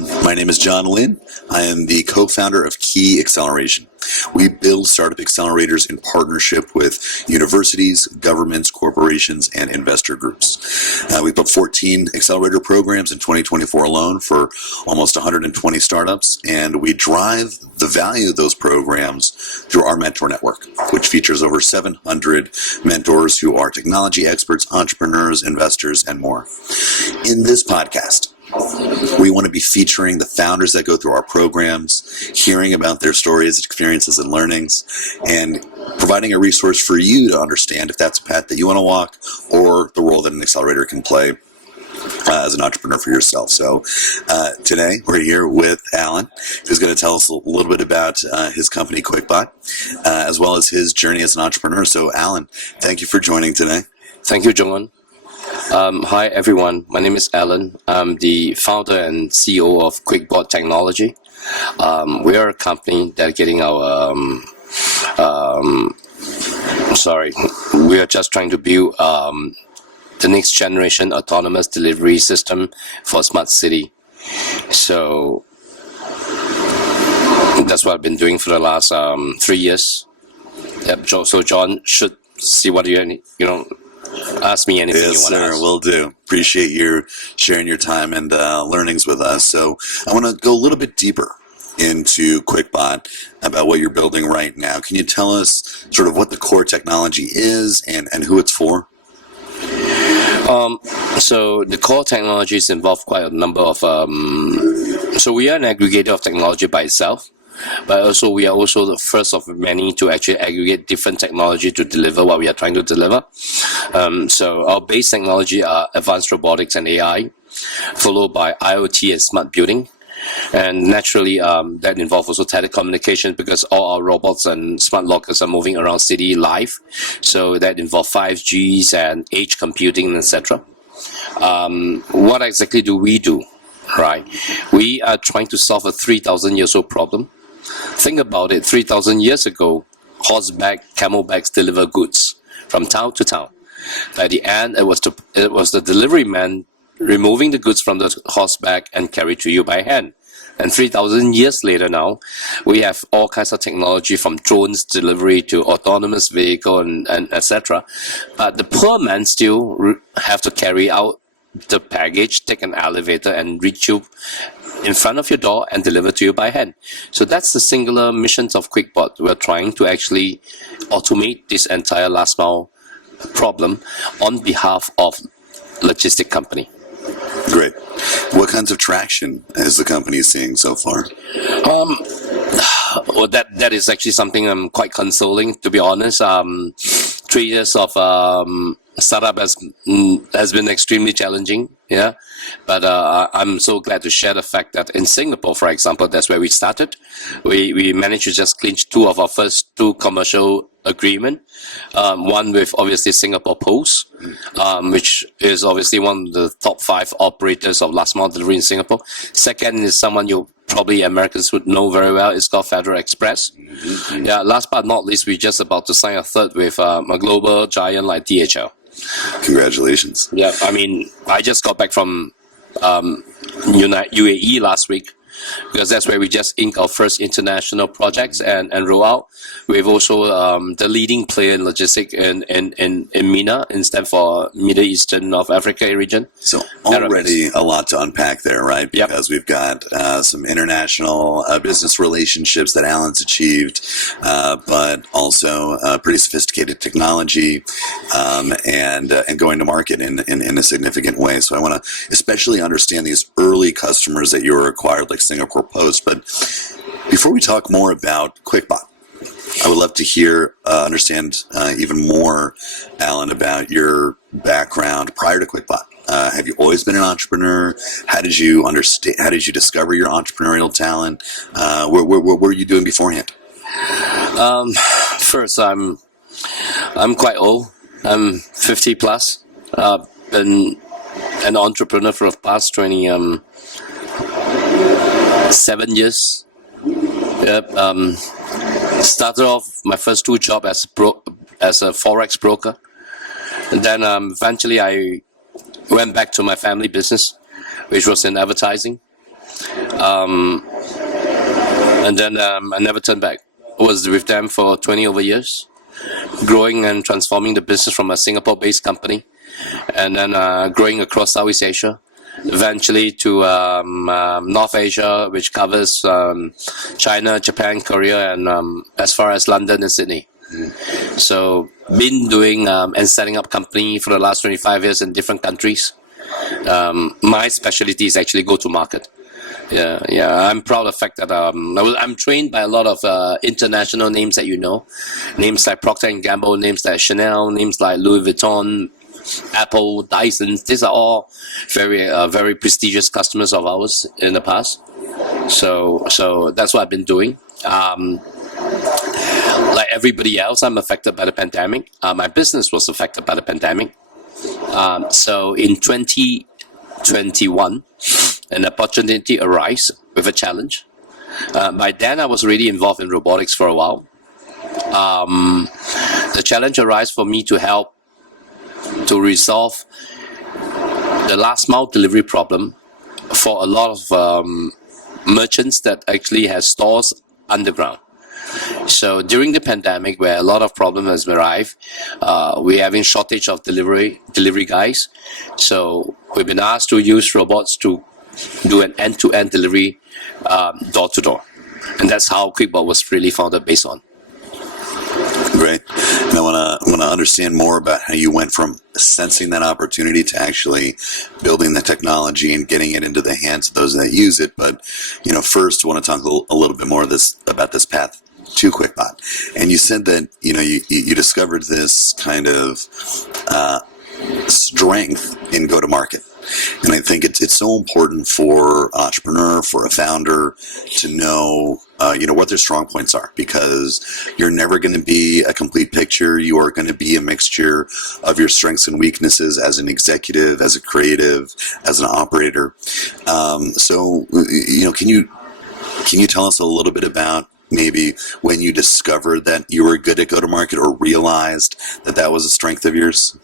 everyone. My name is John Lynn. I am the co-founder of QUAY Acceleration. We build startup accelerators in partnership with universities, governments, corporations, and investor groups. We built 14 accelerator programs in 2024 alone for almost 120 startups, and we drive the value of those programs through our mentor network, which features over 700 mentors who are technology experts, entrepreneurs, investors, and more. In this podcast, we want to be featuring the founders that go through our programs, hearing about their stories, experiences, and learnings, and providing a resource for you to understand if that's a path that you want to walk or the role that an accelerator can play as an entrepreneur for yourself. So today we're here with Alan, who's going to tell us a little bit about his company QUIKBOT, as well as his journey as an entrepreneur. So Alan, thank you for joining today. Thank you, John. Hi everyone, my name is Alan. I'm the founder and CEO of QUIKBOT Technology. We are a company dedicating we are just trying to build the next generation autonomous delivery system for smart city. So that's what I've been doing for the last 3 years. Yep. So John should see what ask me anything you want to ask. Yes, sir, will do. Appreciate you sharing your time and learnings with us. So I want to go a little bit deeper into QUIKBOT about what you're building right now. Can you tell us sort of what the core technology is and who it's for? So the core technologies involve quite a number of so we are an aggregator of technology by itself, but also we are also the first of many to actually aggregate different technology to deliver what we are trying to deliver. So our base technology are advanced robotics and AI, followed by IoT and smart building. And naturally, that involves also telecommunication, because all our robots and smart lockers are moving around city live. So that involves 5Gs and edge computing, etc. What exactly do we do? Right, we are trying to solve a 3,000 years old problem. Think about it, 3,000 years ago, horseback, camelbacks deliver goods from town to town. By the end, it was the delivery man removing the goods from the horseback and carried to you by hand. And 3,000 years later now, we have all kinds of technology, from drones delivery to autonomous vehicle and etc. But the poor man still have to carry out the package, take an elevator and reach you in front of your door and deliver to you by hand. So that's the singular missions of QUIKBOT. We're trying to actually automate this entire last mile problem on behalf of logistic company. Great. What kinds of traction is the company seeing so far? Well, that is actually something I'm quite consoling, to be honest. 3 years of startup has been extremely challenging, yeah. But I'm so glad to share the fact that in Singapore, for example, that's where we started. We managed to just clinch 2 of our first 2 commercial agreement. One with obviously Singapore Post, which is obviously one of the top 5 operators of last mile delivery in Singapore. Second is someone probably Americans would know very well. It's called Federal Express. Yeah. Last but not least, we're just about to sign a third with a global giant like DHL. Congratulations. Yeah, I mean, I just got back from UAE last week, because that's where we just inked our first international projects and roll out. We've also the leading player in logistics in MENA, instead for Middle Eastern North Africa region. So already a lot to unpack there, right? Because we've got some international business relationships that Alan's achieved, but also pretty sophisticated technology and going to market in a significant way. So I want to especially understand these early customers that you were acquired, like Singapore Post. But before we talk more about QUIKBOT, I would love to understand even more, Alan, about your background prior to QUIKBOT. Have you always been an entrepreneur? How did you discover your entrepreneurial talent? What were you doing beforehand? First, I'm quite old. I'm 50 plus. Been an entrepreneur for the past 7 years. Yep. Started off my first 2 jobs as a forex broker, and then eventually I went back to my family business, which was in advertising. And then I never turned back. I was with them for 20 over years, growing and transforming the business from a Singapore-based company, and then growing across Southeast Asia, eventually to North Asia, which covers China, Japan, Korea, and as far as London and Sydney. So been doing and setting up company for the last 25 years in different countries. My specialty is actually go-to-market. Yeah, I'm proud of the fact that I'm trained by a lot of international names that you know, names like Procter & Gamble, names like Chanel, names like Louis Vuitton, Apple, Dyson. These are all very prestigious customers of ours in the past. So that's what I've been doing. Like everybody else, I'm affected by the pandemic. My business was affected by the pandemic. So in 2021, an opportunity arose with a challenge. By then, I was already involved in robotics for a while. The challenge arose for me to help to resolve the last mile delivery problem for a lot of merchants that actually has stores underground. So during the pandemic, where a lot of problems has arrived, we're having shortage of delivery guys. So we've been asked to use robots to do an end-to-end delivery, door to door, and that's how QUIKBOT was really founded based on. Great. And I want to understand more about how you went from sensing that opportunity to actually building the technology and getting it into the hands of those that use it. But first, I want to talk a little bit more about this path to QUIKBOT. And you said that you discovered this kind of strength in go-to-market. And I think it's so important for an entrepreneur, for a founder, to know what their strong points are, because you're never going to be a complete picture. You are going to be a mixture of your strengths and weaknesses as an executive, as a creative, as an operator. So can you tell us a little bit about maybe when you discovered that you were good at go-to-market, or realized that was a strength of yours?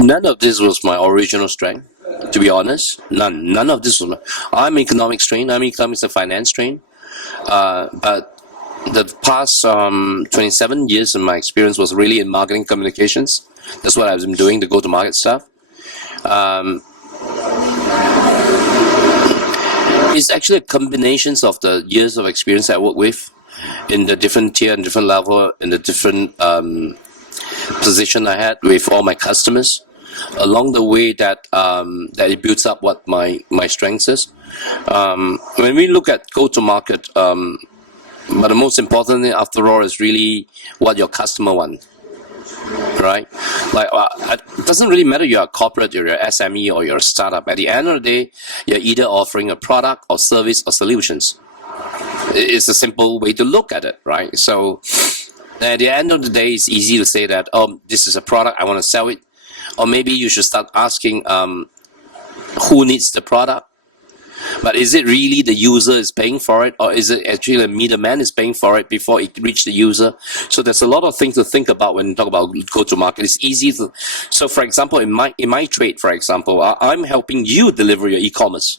None of this was my original strength, to be honest. None of this was. I'm economics trained. I'm economics and finance trained. But the past 27 years of my experience was really in marketing communications. That's what I've been doing, the go-to-market stuff. It's actually a combination of the years of experience I work with in the different tier and different level, in the different position I had with all my customers. Along the way that it builds up what my strengths is. When we look at go-to-market, but the most important thing after all is really what your customer wants, right? Like it doesn't really matter you're a corporate, you're a SME, or you're a startup. At the end of the day, you're either offering a product or service or solutions. It's a simple way to look at it, right? So at the end of the day, it's easy to say that, this is a product, I want to sell it. Or maybe you should start asking who needs the product. But is it really the user is paying for it, or is it actually the middleman is paying for it before it reaches the user? So there's a lot of things to think about when you talk about go-to-market. It's easy to. So for example, in my trade, for example, I'm helping you deliver your e-commerce,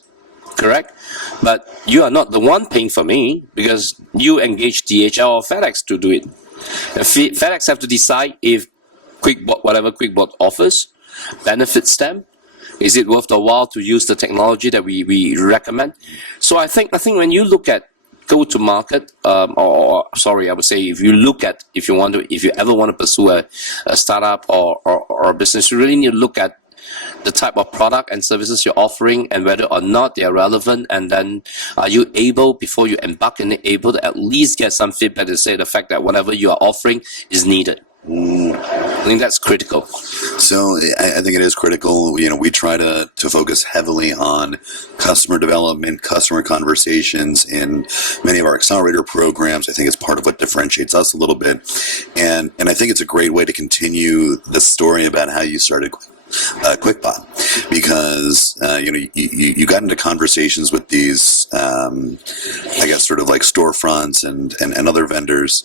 correct? But you are not the one paying for me, because you engage DHL or FedEx to do it. FedEx have to decide if QUIKBOT, whatever QUIKBOT offers, benefits them. Is it worth the while to use the technology that we recommend? So I think when you look at go-to-market, I would say if you ever want to pursue a startup or a business, you really need to look at the type of product and services you're offering and whether or not they are relevant. And then are you able, before you embark in it, able to at least get some feedback to say the fact that whatever you are offering is needed. I think that's critical. So I think it is critical. We try to focus heavily on customer development, customer conversations in many of our accelerator programs. I think it's part of what differentiates us a little bit. And I think it's a great way to continue the story about how you started QUIKBOT, because you got into conversations with these I guess, sort of like storefronts and other vendors.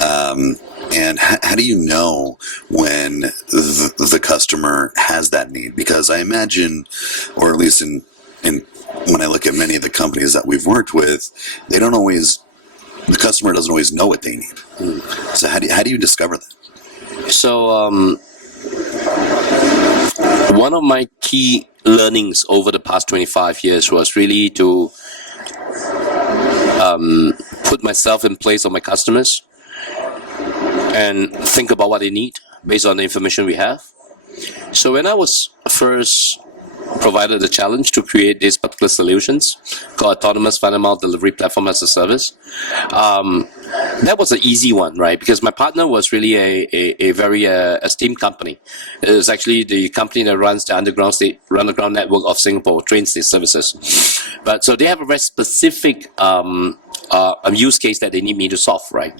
And how do you know when the customer has that need? Because I imagine, or at least in when I look at many of the companies that we've worked with, they don't always, the customer doesn't always know what they need. So how do you discover that? So one of my key learnings over the past 25 years was really to put myself in place of my customers and think about what they need based on the information we have. So when I was first provided the challenge to create these particular solutions called Autonomous Final Mile Delivery Platform as a Service, that was an easy one, right? Because my partner was really a very esteemed company. It was actually the company that runs the underground network of Singapore train station services. But so they have a very specific use case that they need me to solve, right?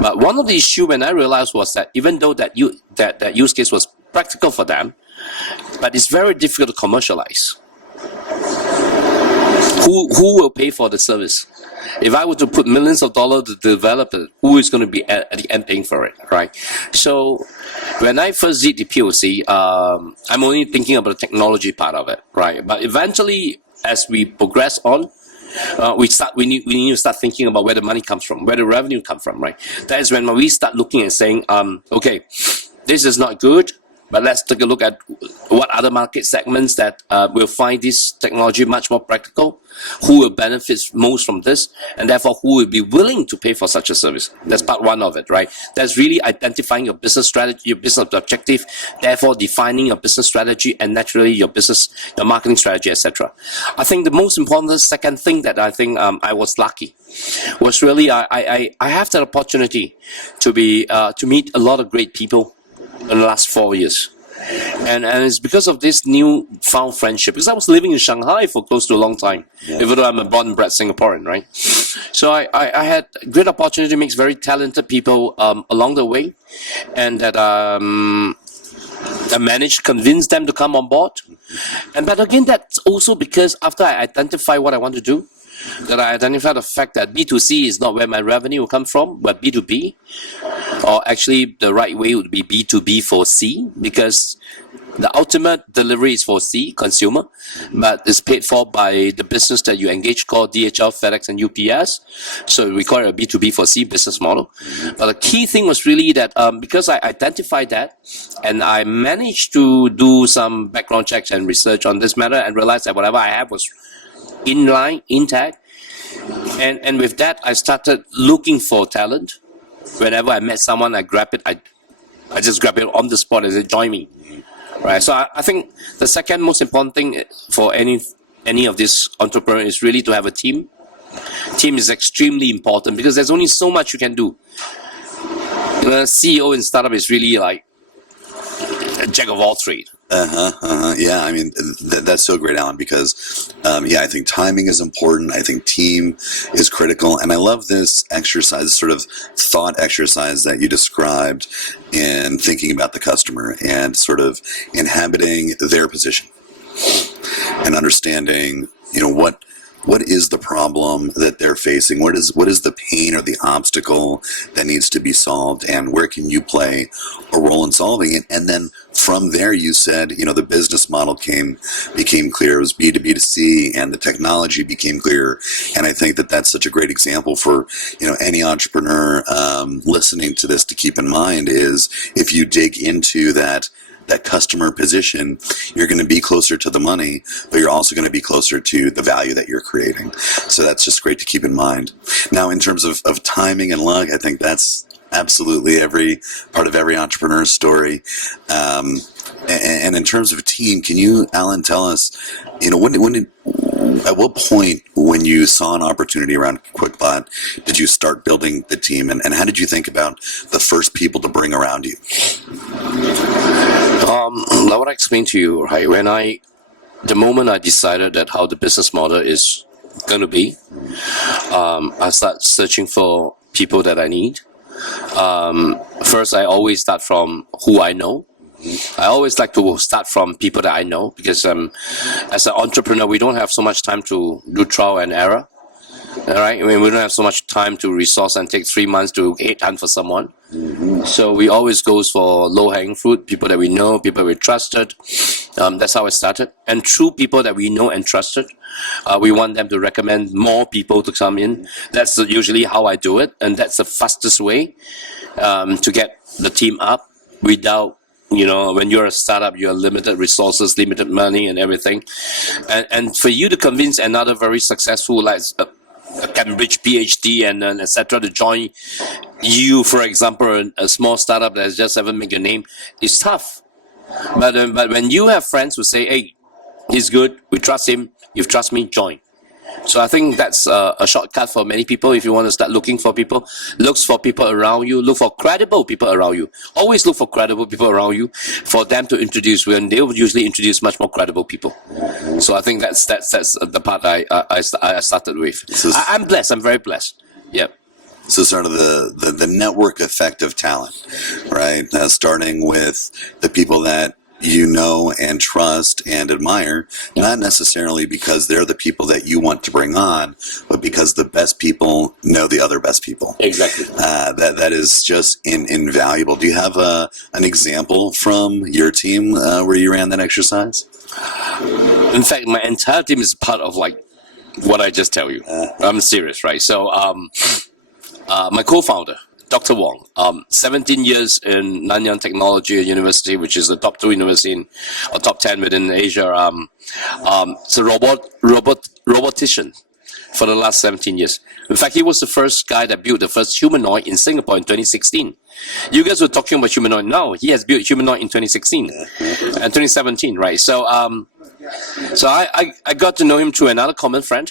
But one of the issue when I realized was that even though that use case was practical for them, but it's very difficult to commercialize. Who will pay for the service? If I were to put millions of dollars to develop it, who is going to be at the end paying for it, right? So when I first did the POC, I'm only thinking about the technology part of it, right? But eventually, as we progress on, we need to start thinking about where the money comes from, where the revenue comes from, right? That is when we start looking and saying, okay, this is not good, but let's take a look at what other market segments that will find this technology much more practical, who will benefit most from this, and therefore who will be willing to pay for such a service. That's part one of it, right? That's really identifying your business strategy, your business objective, therefore defining your business strategy and naturally your marketing strategy, etc. I think the most important second thing that I think I was lucky was really I have that opportunity to meet a lot of great people in the last 4 years. And it's because of this new found friendship, because I was living in Shanghai for close to a long time, even though I'm a born and bred Singaporean, right? So I had great opportunity to meet very talented people along the way, and that I managed to convince them to come on board. But again, that's also because after I identify what I want to do, that I identified the fact that B2C is not where my revenue will come from, but B2B, or actually the right way would be B2B for C, because the ultimate delivery is for C, consumer, but it's paid for by the business that you engage called DHL, FedEx, and UPS. So we call it a B2B for C business model. But the key thing was really that because I identified that and I managed to do some background checks and research on this matter and realized that whatever I have was in line, intact. And with that, I started looking for talent. Whenever I met someone, I grab it. I just grab it on the spot and say, join me. Right. So I think the second most important thing for any of these entrepreneurs is really to have a team. Team is extremely important because there's only so much you can do. CEO in startup is really like a jack of all trades. Yeah, I mean, that's so great, Alan, because, I think timing is important. I think team is critical. And I love this exercise, sort of thought exercise that you described in thinking about the customer and sort of inhabiting their position and understanding, what is the problem that they're facing? What is the pain or the obstacle that needs to be solved, and where can you play a role in solving it? And then from there, you said, the business model became clear. It was B to B to C, and the technology became clear. And I think that that's such a great example for any entrepreneur listening to this to keep in mind is if you dig into that customer position, you're going to be closer to the money, but you're also going to be closer to the value that you're creating. So that's just great to keep in mind. Now, in terms of timing and luck, I think that's absolutely every part of every entrepreneur's story. And in terms of team, can you, Alan, tell us, at what point when you saw an opportunity around QUIKBOT did you start building the team, and how did you think about the first people to bring around you? Like what I explained to you, right? The moment I decided that how the business model is going to be, I start searching for people that I need. First, I always start from who I know. I always like to start from people that I know, because as an entrepreneur, we don't have so much time to do trial and error. All right, I mean, we don't have so much time to resource and take 3 months to hunt for someone. So we always goes for low-hanging fruit, people that we know, people we trusted. That's how it started. And through people that we know and trusted, we want them to recommend more people to come in. That's usually how I do it, and that's the fastest way to get the team up without, you know, when you're a startup, you have limited resources, limited money and everything. And for you to convince another very successful, like a Cambridge PhD and etc. to join you, for example, a small startup that just haven't made a name, is tough. But when you have friends who say, hey, he's good, we trust him, you trust me, join. So I think that's a shortcut for many people. If you want to start looking for people, look for people around you, look for credible people around you. Always look for credible people around you for them to introduce, when they will usually introduce much more credible people. So I think that's the part I started with. I'm blessed. I'm very blessed. Yep. So sort of the network effect of talent, right? Starting with the people that you know and trust and admire, not necessarily because they're the people that you want to bring on, but because the best people know the other best people. Exactly. That is just invaluable. Do you have an example from your team where you ran that exercise? In fact, my entire team is part of like what I just tell you. I'm serious, right? So my co-founder, Dr. Wong, 17 years in Nanyang Technology University, which is the top 2 university or top 10 within Asia. It's a robotician for the last 17 years. In fact, he was the first guy that built the first humanoid in Singapore in 2016. You guys were talking about humanoid now. He has built humanoid in 2016 and 2017, right? So, so I got to know him through another common friend.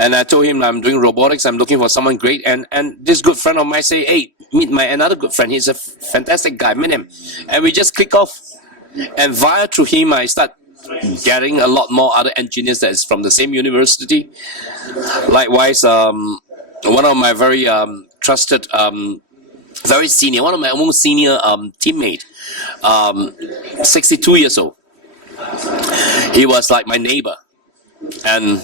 And I told him I'm doing robotics, I'm looking for someone great. And this good friend of mine say, hey, meet my another good friend. He's a fantastic guy, meet him. And we just click off. And via through him, I start getting a lot more other engineers that is from the same university. Likewise, one of my very trusted, very senior, one of my most senior teammate, 62 years old. He was like my neighbor. And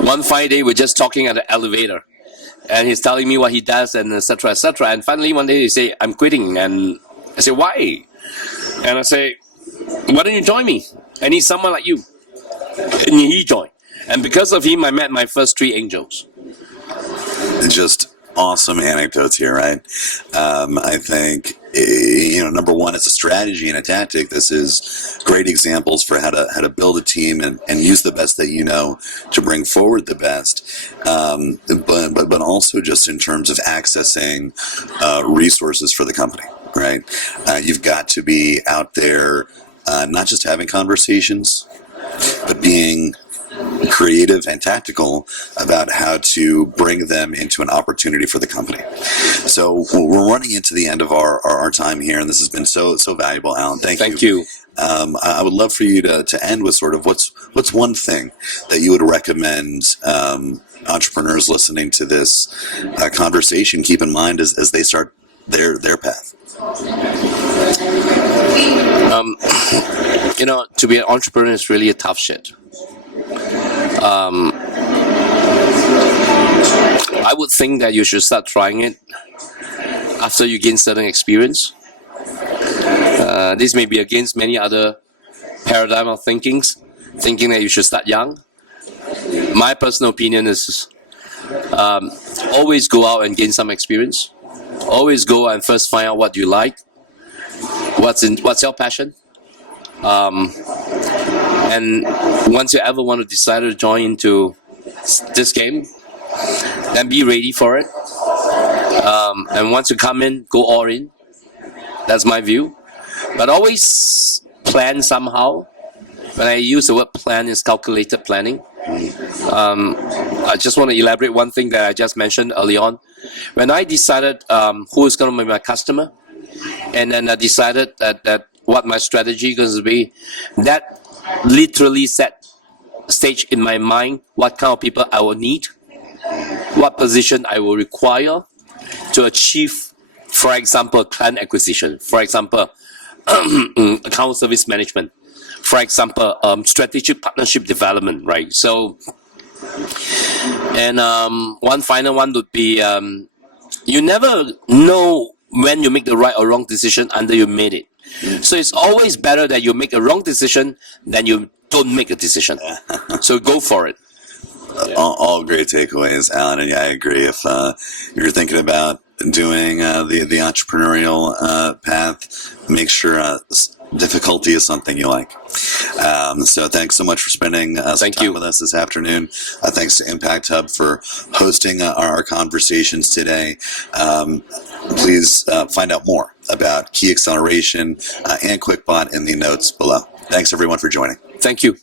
one fine day, we're just talking at the elevator, and he's telling me what he does, and etc. etc. And finally, one day, he say, "I'm quitting." And I say, "Why?" And I say, "Why don't you join me? I need someone like you." And he joined, and because of him, I met my first 3 angels. Just awesome anecdotes here, right? I think, you know, number one, it's a strategy and a tactic. This is great examples for how to build a team and use the best that you know to bring forward the best. But also just in terms of accessing resources for the company, right? You've got to be out there, not just having conversations, but being creative and tactical about how to bring them into an opportunity for the company. So we're running into the end of our time here, and this has been so valuable, Alan. Thank you. I would love for you to end with sort of what's one thing that you would recommend entrepreneurs listening to this conversation keep in mind as they start their path. You know, to be an entrepreneur is really a tough shit. I would think that you should start trying it after you gain certain experience. This may be against many other paradigm of thinking that you should start young. My personal opinion is always go out and gain some experience. Always go and first find out what you like, what's your passion. And once you ever want to decide to join into this game, then be ready for it. And once you come in, go all in. That's my view. But always plan somehow. When I use the word plan, it's calculated planning. I just want to elaborate one thing that I just mentioned early on. When I decided who is going to be my customer, and then I decided that what my strategy is going to be, that literally set stage in my mind what kind of people I will need, what position I will require to achieve, for example, client acquisition. For example, account service management. For example, strategic partnership development, right? So, and one final one would be you never know when you make the right or wrong decision until you made it. So it's always better that you make a wrong decision than you don't make a decision. So go for it. All great takeaways, Alan, and yeah, I agree. If you're thinking about doing the entrepreneurial path, make sure difficulty is something you like. So thanks so much for spending some time with us this afternoon. Thanks to Impact Hub for hosting our conversations today. Please find out more about QUAY Acceleration and QUIKBOT in the notes below. Thanks everyone for joining. Thank you.